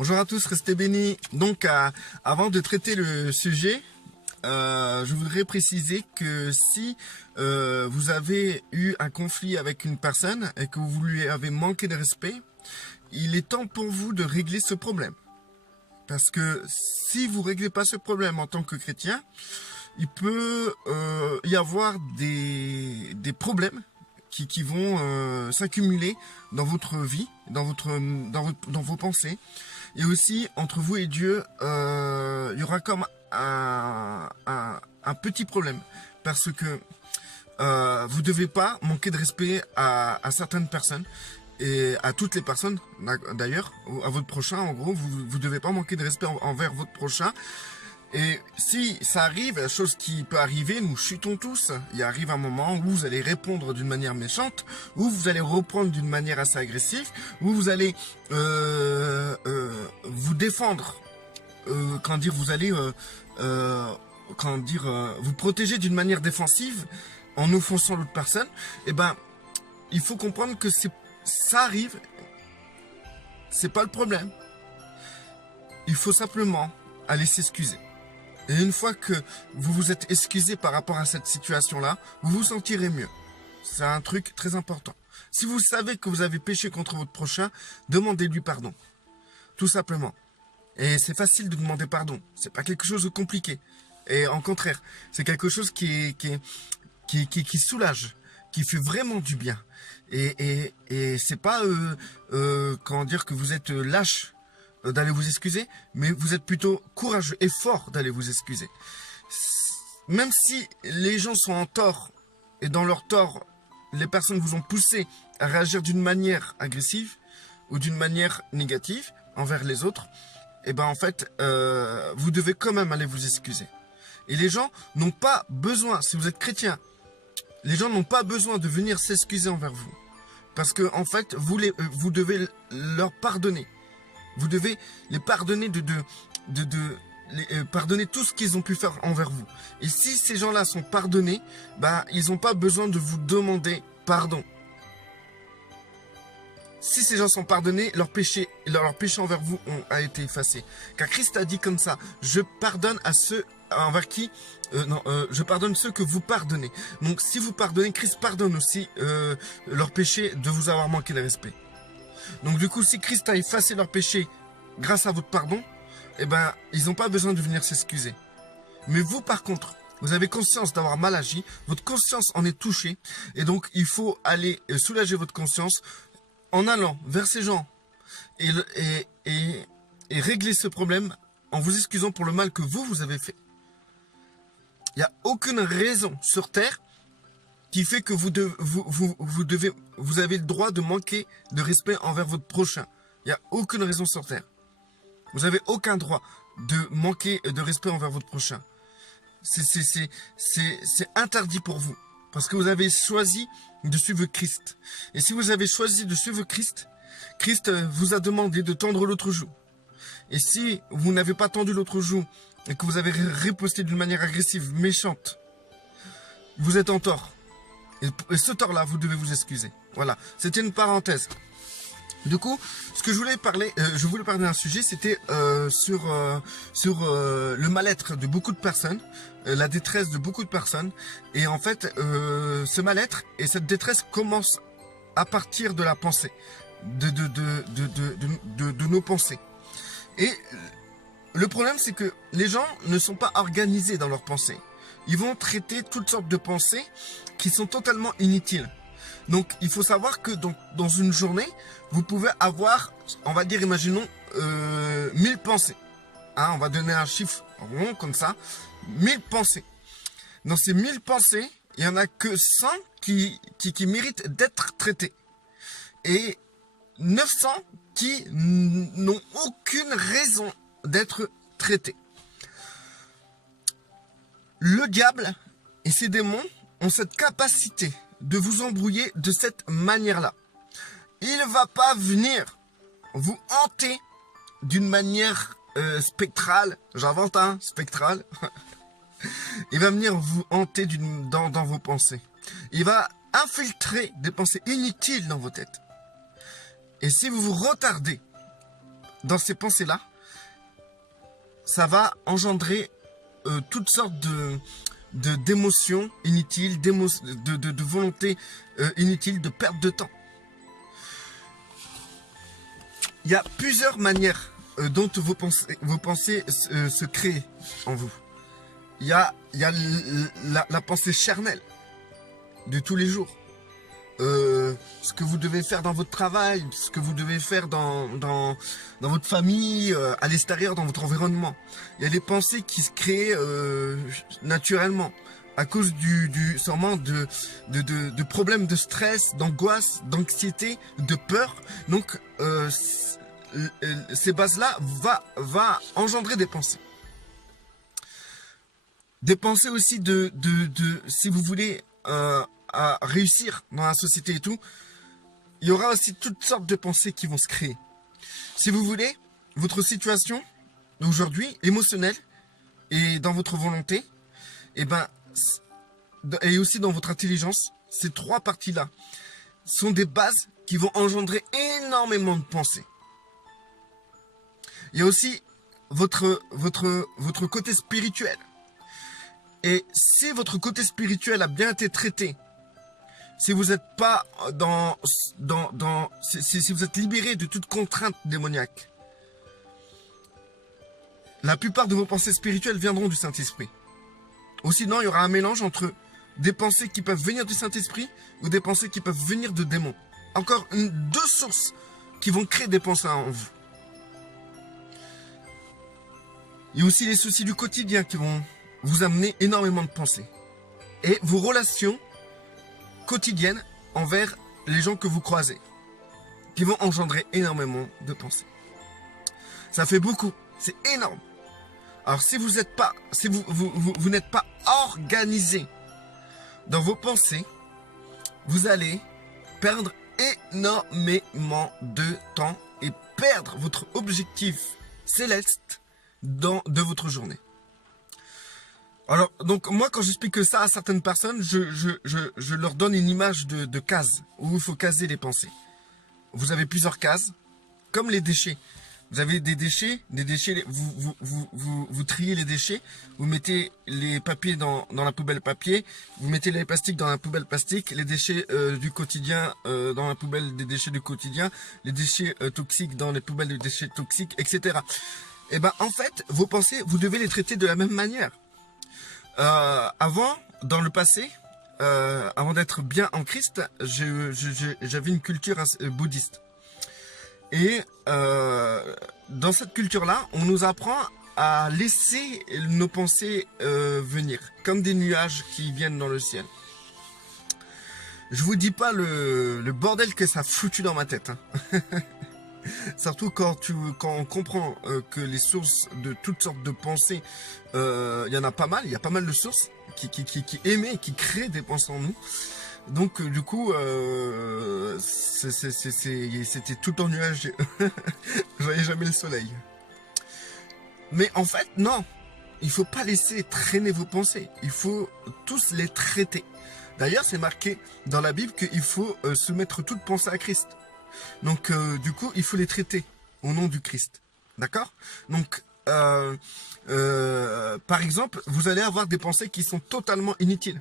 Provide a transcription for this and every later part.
Bonjour à tous, restez bénis. Donc, avant de traiter le sujet, je voudrais préciser que si vous avez eu un conflit avec une personne et que vous lui avez manqué de respect, il est temps pour vous de régler ce problème. Parce que si vous ne réglez pas ce problème en tant que chrétien, il peut y avoir des problèmes qui vont s'accumuler dans votre vie, dans vos pensées. Et aussi, entre vous et Dieu, il y aura comme un petit problème. Parce que vous ne devez pas manquer de respect à certaines personnes. Et à toutes les personnes, d'ailleurs, à votre prochain, en gros, vous ne devez pas manquer de respect envers votre prochain. Et si ça arrive, la chose qui peut arriver, nous chutons tous. Il arrive un moment où vous allez répondre d'une manière méchante, où vous allez reprendre d'une manière assez agressive, où vous allez vous défendre. Vous allez vous protéger d'une manière défensive en offensant l'autre personne. Eh ben, il faut comprendre que ça arrive. C'est pas le problème. Il faut simplement aller s'excuser. Et une fois que vous vous êtes excusé par rapport à cette situation-là, vous vous sentirez mieux. C'est un truc très important. Si vous savez que vous avez péché contre votre prochain, demandez-lui pardon. Tout simplement. Et c'est facile de demander pardon. C'est pas quelque chose de compliqué. Et au contraire, c'est quelque chose qui soulage, qui fait vraiment du bien. Et c'est pas que vous êtes lâche d'aller vous excuser, mais vous êtes plutôt courageux et fort d'aller vous excuser. Même si les gens sont en tort, et dans leur tort, les personnes vous ont poussé à réagir d'une manière agressive ou d'une manière négative envers les autres, et ben en fait, vous devez quand même aller vous excuser. Et les gens n'ont pas besoin, si vous êtes chrétien, les gens n'ont pas besoin de venir s'excuser envers vous. Parce que en fait, vous devez leur pardonner. Vous devez les pardonner pardonner tout ce qu'ils ont pu faire envers vous. Et si ces gens-là sont pardonnés, ils n'ont pas besoin de vous demander pardon. Si ces gens sont pardonnés, leur péché envers vous a été effacé. Car Christ a dit comme ça, je pardonne à ceux envers qui... je pardonne ceux que vous pardonnez. Donc si vous pardonnez, Christ pardonne aussi leur péché de vous avoir manqué de respect. Donc du coup, si Christ a effacé leur péché grâce à votre pardon, eh ben, ils n'ont pas besoin de venir s'excuser. Mais vous, par contre, vous avez conscience d'avoir mal agi, votre conscience en est touchée, et donc il faut aller soulager votre conscience en allant vers ces gens et régler ce problème en vous excusant pour le mal que vous avez fait. Il n'y a aucune raison sur Terre qui fait que vous avez le droit de manquer de respect envers votre prochain. Il n'y a aucune raison sur Terre. Vous n'avez aucun droit de manquer de respect envers votre prochain. C'est interdit pour vous. Parce que vous avez choisi de suivre Christ. Et si vous avez choisi de suivre Christ, Christ vous a demandé de tendre l'autre joue. Et si vous n'avez pas tendu l'autre joue et que vous avez riposté d'une manière agressive, méchante, vous êtes en tort. Et ce tort-là, vous devez vous excuser. Voilà, c'était une parenthèse. Du coup, ce que je voulais parler d'un sujet, c'était sur le mal-être de beaucoup de personnes, la détresse de beaucoup de personnes. Et en fait, ce mal-être et cette détresse commencent à partir de la pensée, de nos pensées. Et le problème, c'est que les gens ne sont pas organisés dans leurs pensées. Ils vont traiter toutes sortes de pensées qui sont totalement inutiles. Donc, il faut savoir que dans une journée, vous pouvez avoir, on va dire, imaginons, 1000 pensées. Hein, on va donner un chiffre rond comme ça. 1000 pensées. Dans ces 1000 pensées, il n'y en a que 100 qui méritent d'être traitées. Et 900 qui n'ont aucune raison d'être traitées. Le diable et ses démons ont cette capacité de vous embrouiller de cette manière-là. Il ne va pas venir vous hanter d'une manière spectrale. J'invente un spectral. Il va venir vous hanter dans vos pensées. Il va infiltrer des pensées inutiles dans vos têtes. Et si vous vous retardez dans ces pensées-là, ça va engendrer toutes sortes d'émotions inutiles, de volontés inutiles, de perte de temps. Il y a plusieurs manières dont vos pensées se créent en vous. Il y a la pensée charnelle de tous les jours. Ce que vous devez faire dans votre travail, ce que vous devez faire dans votre famille, à l'extérieur, dans votre environnement. Il y a des pensées qui se créent naturellement à cause sûrement de problèmes de stress, d'angoisse, d'anxiété, de peur. Donc ces bases-là va engendrer des pensées. Des pensées aussi si vous voulez à réussir dans la société et tout, il y aura aussi toutes sortes de pensées qui vont se créer. Si vous voulez, votre situation d'aujourd'hui, émotionnelle, et dans votre volonté, et aussi dans votre intelligence, ces trois parties-là sont des bases qui vont engendrer énormément de pensées. Il y a aussi votre côté spirituel. Et si votre côté spirituel a bien été traité, si vous n'êtes pas si vous êtes libéré de toute contrainte démoniaque, la plupart de vos pensées spirituelles viendront du Saint-Esprit. Ou sinon, il y aura un mélange entre des pensées qui peuvent venir du Saint-Esprit ou des pensées qui peuvent venir de démons. Encore deux sources qui vont créer des pensées en vous. Il y a aussi les soucis du quotidien qui vont vous amener énormément de pensées. Et vos relations quotidiennes envers les gens que vous croisez, qui vont engendrer énormément de pensées. Ça fait beaucoup, c'est énorme. Alors si vous n'êtes pas, n'êtes pas organisé dans vos pensées, vous allez perdre énormément de temps et perdre votre objectif céleste de votre journée. Alors, donc, moi, quand j'explique ça à certaines personnes, je leur donne une image de case, où il faut caser les pensées. Vous avez plusieurs cases, comme les déchets. Vous avez des déchets, vous triez les déchets, vous mettez les papiers dans la poubelle papier, vous mettez les plastiques dans la poubelle plastique, les déchets du quotidien dans la poubelle des déchets du quotidien, les déchets toxiques dans les poubelles de déchets toxiques, etc. Et en fait, vos pensées, vous devez les traiter de la même manière. Avant, dans le passé, avant d'être bien en Christ, j'avais une culture bouddhiste. Et dans cette culture-là, on nous apprend à laisser nos pensées venir, comme des nuages qui viennent dans le ciel. Je vous dis pas le bordel que ça a foutu dans ma tête. Hein. Surtout quand on comprend que les sources de toutes sortes de pensées, il y en a pas mal, il y a pas mal de sources qui émettent, qui créent des pensées en nous. Donc du coup, c'était tout en nuage, je voyais jamais le soleil. Mais en fait, non, il faut pas laisser traîner vos pensées, il faut tous les traiter. D'ailleurs, c'est marqué dans la Bible qu'il faut soumettre toute pensée à Christ. Donc du coup, il faut les traiter au nom du Christ. D'accord? Donc, par exemple, vous allez avoir des pensées qui sont totalement inutiles.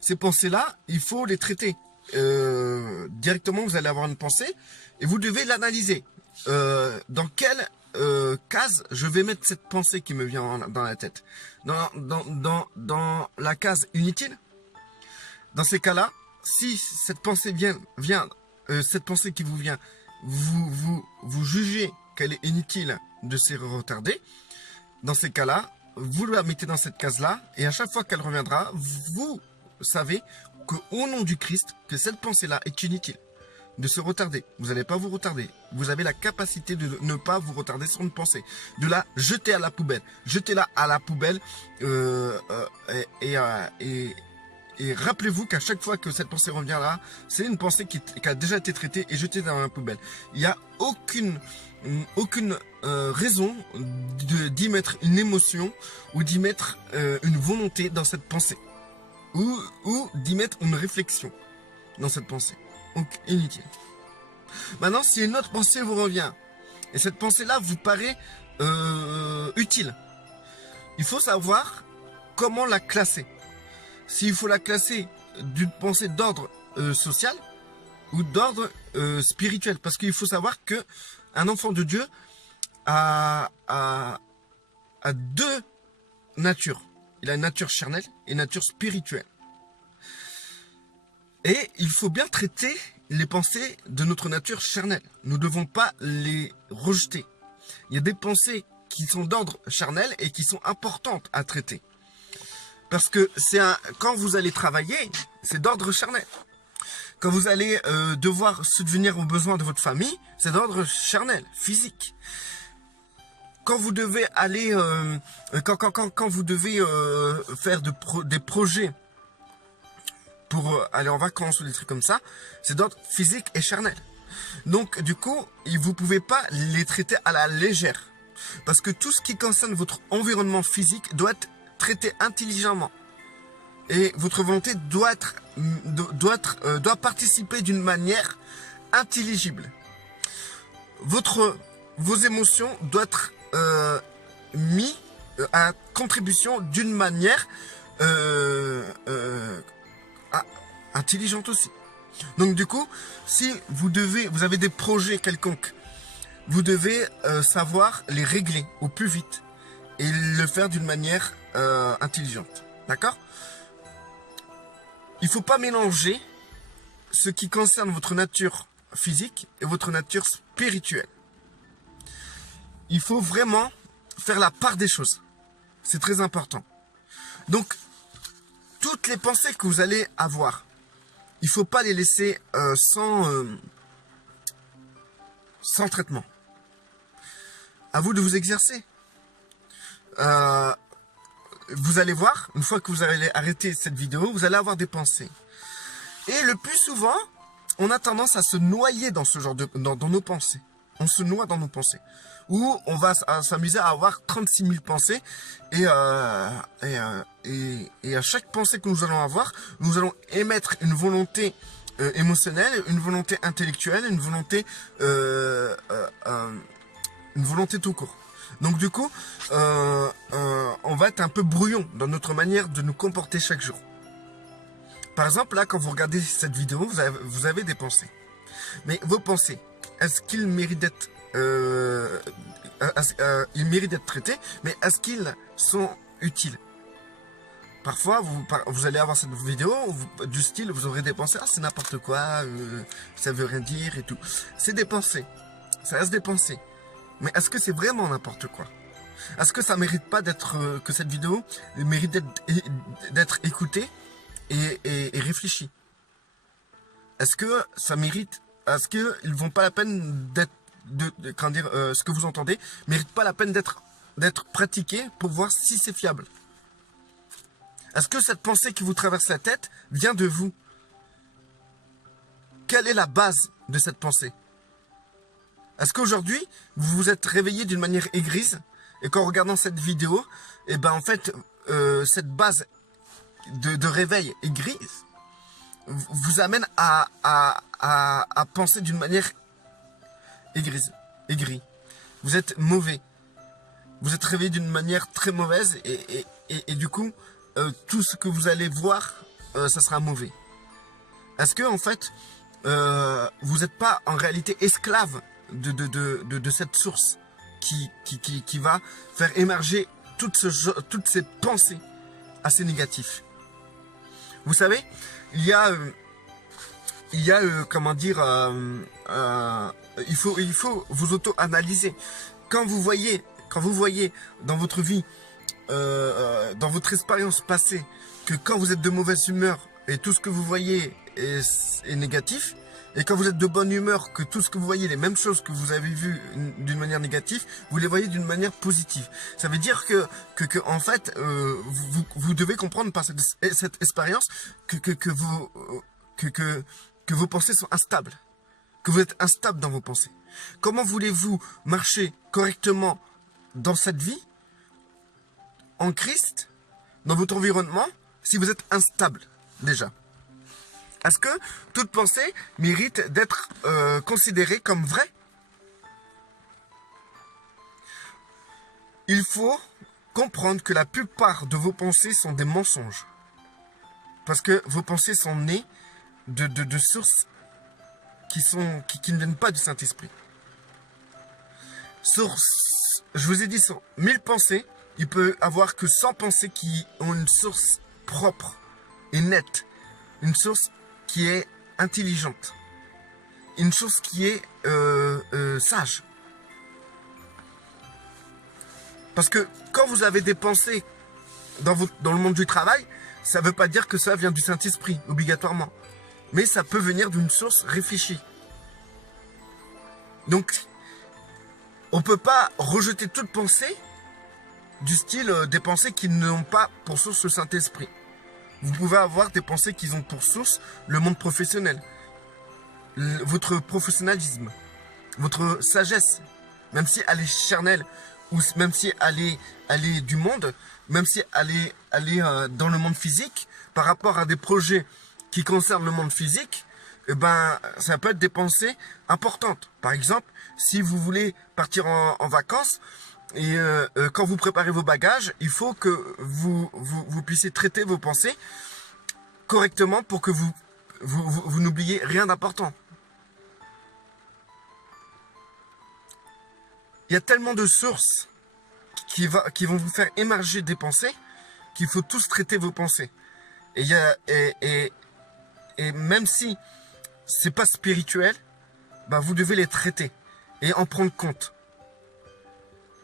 Ces pensées-là, il faut les traiter. Directement, vous allez avoir une pensée et vous devez l'analyser. Dans quelle case je vais mettre cette pensée qui me vient dans la tête? Dans la case inutile? Dans ces cas-là, si cette pensée cette pensée qui vous vient, vous jugez qu'elle est inutile de se retarder, dans ces cas-là, vous la mettez dans cette case-là, et à chaque fois qu'elle reviendra, vous savez qu'au nom du Christ, que cette pensée-là est inutile de se retarder. Vous n'allez pas vous retarder. Vous avez la capacité de ne pas vous retarder sur une pensée, de la jeter à la poubelle. Jetez-la à la poubelle et rappelez-vous qu'à chaque fois que cette pensée reviendra, c'est une pensée qui a déjà été traitée et jetée dans la poubelle. Il n'y a aucune raison d'y mettre une émotion ou d'y mettre une volonté dans cette pensée. Ou d'y mettre une réflexion dans cette pensée. Donc, inutile. Maintenant, si une autre pensée vous revient, et cette pensée-là vous paraît utile. Il faut savoir comment la classer. S'il faut la classer d'une pensée d'ordre social ou d'ordre spirituel. Parce qu'il faut savoir que un enfant de Dieu a deux natures. Il a une nature charnelle et une nature spirituelle. Et il faut bien traiter les pensées de notre nature charnelle. Nous ne devons pas les rejeter. Il y a des pensées qui sont d'ordre charnel et qui sont importantes à traiter. Parce que quand vous allez travailler, c'est d'ordre charnel. Quand vous allez devoir subvenir aux besoins de votre famille, c'est d'ordre charnel, physique. Quand vous devez aller, quand vous devez faire des projets pour aller en vacances ou des trucs comme ça, c'est d'ordre physique et charnel. Donc du coup, vous pouvez pas les traiter à la légère. Parce que tout ce qui concerne votre environnement physique doit être traité intelligemment. Et votre volonté doit participer d'une manière intelligible. Vos émotions doivent être mis à contribution d'une manière intelligente aussi. Donc du coup, si vous avez des projets quelconques, vous devez savoir les régler au plus vite et le faire d'une manière intelligente. D'accord ? Il ne faut pas mélanger ce qui concerne votre nature physique et votre nature spirituelle. Il faut vraiment faire la part des choses. C'est très important. Donc, toutes les pensées que vous allez avoir, il ne faut pas les laisser sans traitement. À vous de vous exercer. Vous allez voir, une fois que vous allez arrêter cette vidéo, vous allez avoir des pensées. Et le plus souvent, on a tendance à se noyer dans ce genre dans nos pensées. On se noie dans nos pensées. Ou on va s'amuser à avoir 36 000 pensées. Et à chaque pensée que nous allons avoir, nous allons émettre une volonté émotionnelle, une volonté intellectuelle, une volonté tout court. Donc du coup, on va être un peu brouillon dans notre manière de nous comporter chaque jour. Par exemple, là, quand vous regardez cette vidéo, vous avez des pensées. Mais vos pensées, est-ce qu'ils méritent d'être traités, mais est-ce qu'ils sont utiles? Parfois, vous allez avoir cette vidéo du style, vous aurez des pensées, ah c'est n'importe quoi, ça veut rien dire et tout. C'est des pensées, ça reste des pensées. Mais est-ce que c'est vraiment n'importe quoi? Est-ce que ça mérite pas que cette vidéo mérite d'être écoutée et réfléchie? Est-ce que ça mérite, est-ce qu'ils vont pas la peine d'être, ce que vous entendez mérite pas la peine d'être pratiqué pour voir si c'est fiable? Est-ce que cette pensée qui vous traverse la tête vient de vous? Quelle est la base de cette pensée? Est-ce qu'aujourd'hui, vous vous êtes réveillé d'une manière aigrise et qu'en regardant cette vidéo, et ben en fait, cette base de réveil aigrise vous amène à penser d'une manière aigrie. Vous êtes mauvais. Vous êtes réveillé d'une manière très mauvaise et du coup, tout ce que vous allez voir, ça sera mauvais. Est-ce que en fait, vous n'êtes pas en réalité esclave de cette source qui va faire émerger toutes ces pensées assez négatives? Vous savez, il y a comment dire, il faut vous auto-analyser. Quand vous voyez dans votre vie, dans votre expérience passée, que quand vous êtes de mauvaise humeur et tout ce que vous voyez est négatif, et quand vous êtes de bonne humeur, que tout ce que vous voyez, les mêmes choses que vous avez vues d'une manière négative, vous les voyez d'une manière positive. Ça veut dire que en fait, vous devez comprendre par cette expérience que vos pensées sont instables, que vous êtes instable dans vos pensées. Comment voulez-vous marcher correctement dans cette vie, en Christ, dans votre environnement, si vous êtes instable déjà? Est-ce que toute pensée mérite d'être considérée comme vraie? il faut comprendre que la plupart de vos pensées sont des mensonges. Parce que vos pensées sont nées de sources qui ne viennent pas du Saint-Esprit. Je vous ai dit, sur 1000 pensées, il peut y avoir que 100 pensées qui ont une source propre et nette. Une source qui est intelligente. Une source qui est sage. Parce que quand vous avez des pensées dans le monde du travail, ça ne veut pas dire que ça vient du Saint-Esprit, obligatoirement. Mais ça peut venir d'une source réfléchie. Donc, on ne peut pas rejeter toute pensée du style des pensées qui n'ont pas pour source le Saint-Esprit. Vous pouvez avoir des pensées qui ont pour source le monde professionnel, votre professionnalisme, votre sagesse, même si elle est charnelle, ou même si elle est du monde, même si elle est dans le monde physique, par rapport à des projets qui concernent le monde physique, eh ben, ça peut être des pensées importantes. Par exemple, si vous voulez partir en vacances, et quand vous préparez vos bagages, il faut que vous puissiez traiter vos pensées correctement pour que vous n'oubliez rien d'important. Il y a tellement de sources qui vont vous faire émerger des pensées qu'il faut tous traiter vos pensées. Et même si c'est pas spirituel, bah vous devez les traiter et en prendre compte.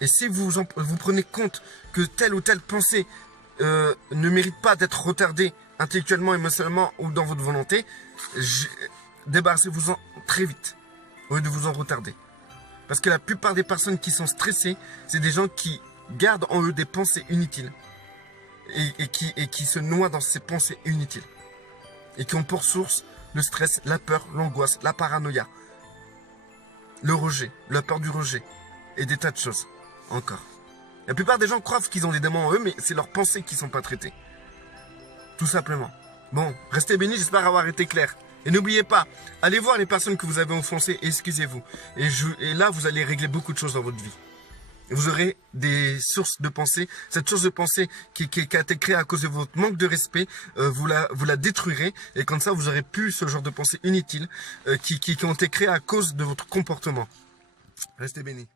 Et si vous prenez compte que telle ou telle pensée ne mérite pas d'être retardée intellectuellement, émotionnellement ou dans votre volonté, débarrassez-vous-en très vite au lieu de vous en retarder. Parce que la plupart des personnes qui sont stressées, c'est des gens qui gardent en eux des pensées inutiles et qui se noient dans ces pensées inutiles et qui ont pour source le stress, la peur, l'angoisse, la paranoïa, le rejet, la peur du rejet et des tas de choses encore. La plupart des gens croient qu'ils ont des démons en eux, mais c'est leurs pensées qui ne sont pas traitées. Tout simplement. Bon, restez bénis, j'espère avoir été clair. Et n'oubliez pas, allez voir les personnes que vous avez offensées et excusez-vous. Et là, vous allez régler beaucoup de choses dans votre vie. Vous aurez des sources de pensée. Cette source de pensée qui a été créée à cause de votre manque de respect, vous la détruirez. Et comme ça, vous aurez plus ce genre de pensées inutiles qui ont été créées à cause de votre comportement. Restez bénis.